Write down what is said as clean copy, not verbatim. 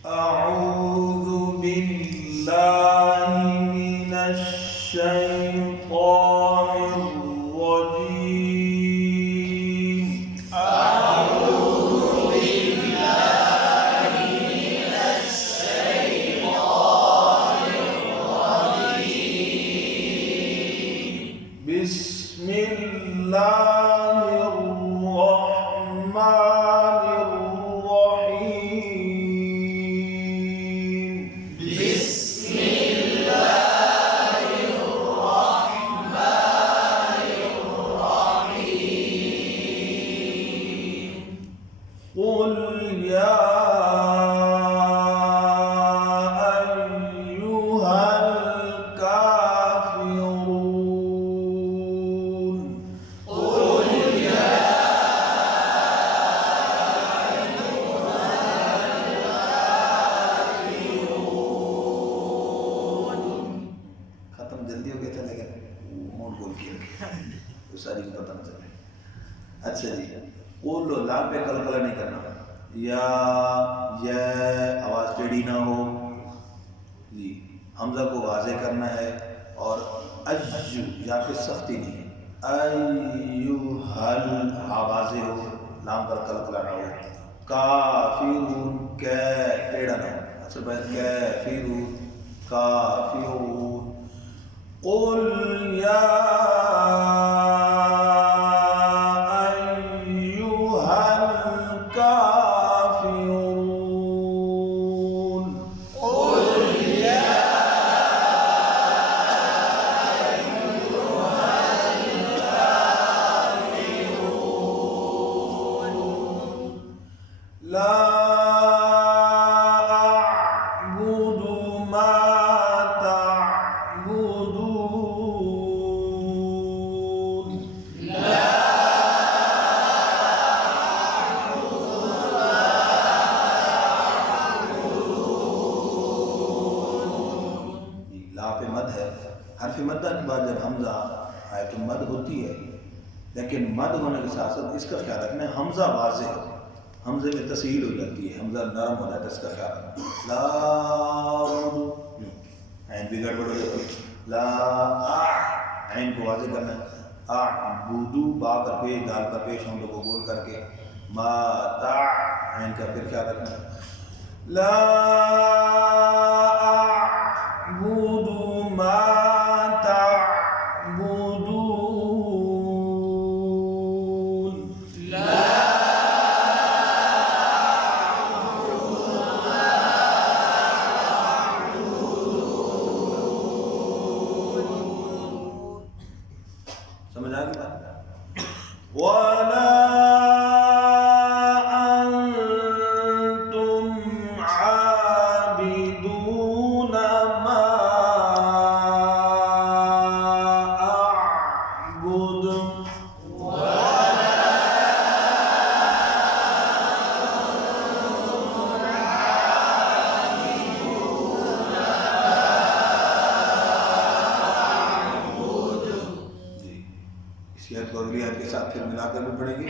अऊज़ु बिल्लाहि मिनश शैतानिर रजीम। अऊज़ु बिल्लाहि मिनश शैतानिर रजीम। बिस्मिल्लाहिर रहमानिर रहीम। बिस्मिल्लाहिर रहमानिर रहीम। क़ुल या अय्युहल काफ़िरून। क़ुल या खत्म जल्दी हो गया था लेकिन मूड बोल के तो सारी को पता न चले। अच्छा जी, कुल लाम पे कलकला नहीं करना। या ये आवाज़ टेढ़ी ना हो जी। हमजा को वाज़े करना है और अय्यु या पे सख्ती नहीं है। अय्युहल आवाज़े हो, लाम पर कलकला ना हो। काफिरून कै टेढ़ा ना हो। अच्छा भाई कैफिरून काफिरून। क़ुल या अय्युहल काफ़िरून। क़ुल या ला अअबुदु मा तअबुदून। ला ला पे मद है। हर्फ मद्दा के बाद जब हमजा आए तो मद होती है, लेकिन मद होने के साथ साथ इसका ख्याल रखना है हमजा वाज़े हो, हमजे में तस्हील हो जाती है, हमजा नरम हो जाता है, इसका ख्याल रखना। ला ऐन भी गड़बड़ हो जाती है। ला ऐन को वाज़े करना है। अअबुदु बा पर पेश, दाल पर पेश, हम लोग को बोल करके मा ता ऐन का फिर ख्याल रखना है। ला अअबुदु मा तअबुदून। ला समझ आ गई? वला अंतुम आबिदून मा अअबुद। जी, इसी आयत को अगली आयत के साथ फिर मिलाकर भी पढ़ेंगे।